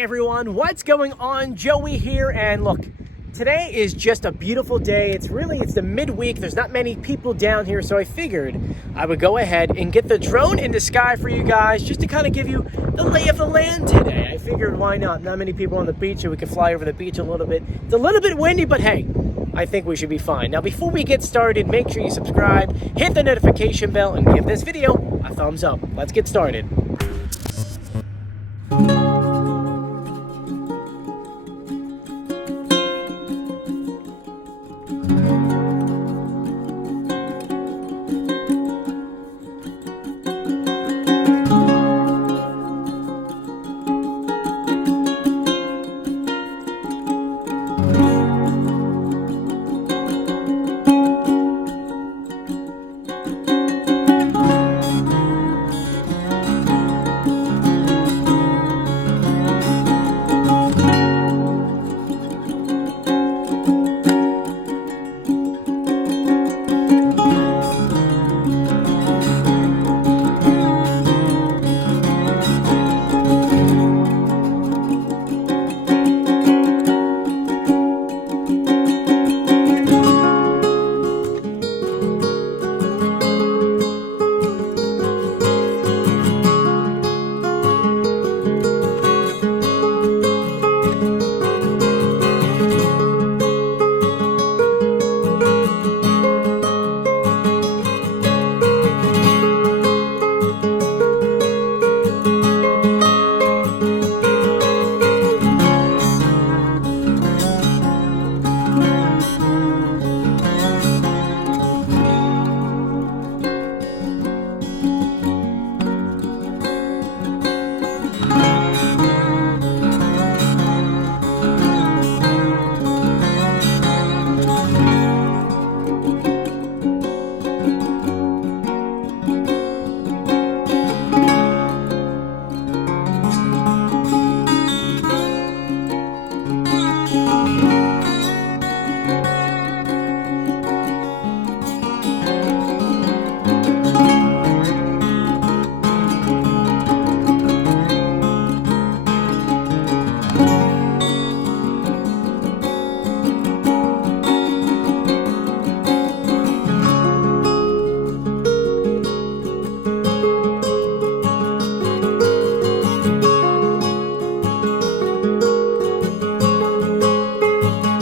Hey everyone, what's going on? Joey here, and look, today is just a beautiful day. It's the midweek. There's not many people down here, so I figured I would go ahead and get the drone in the sky for you guys just to kind of give you the lay of the land today. I figured why not? Not many people on the beach, so we could fly over the beach a little bit. It's a little bit windy, but hey, I think we should be fine. Now, before we get started, make sure you subscribe, hit the notification bell, and give this video a thumbs up. Let's get started.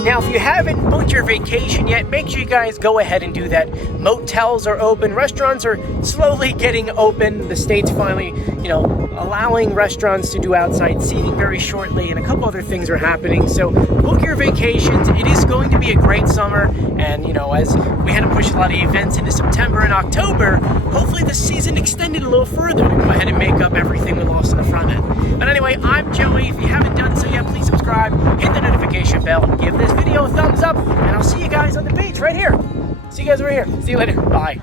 Now, if you haven't booked your vacation yet, make sure you guys go ahead and do that. Motels are open. Restaurants are slowly getting open. The state's finally, allowing restaurants to do outside seating very shortly, and a couple other things are happening. So book your vacations. It is going to be a great summer. And, as we had to push a lot of events into September and October, hopefully the season extended a little further to go ahead and make up everything we lost in the front end. But anyway, I'm Joey. If you haven't done so yet, please subscribe, hit the notification bell, give this video a thumbs up, and I'll see you guys on the beach right here. See you guys right here. See you later. Bye.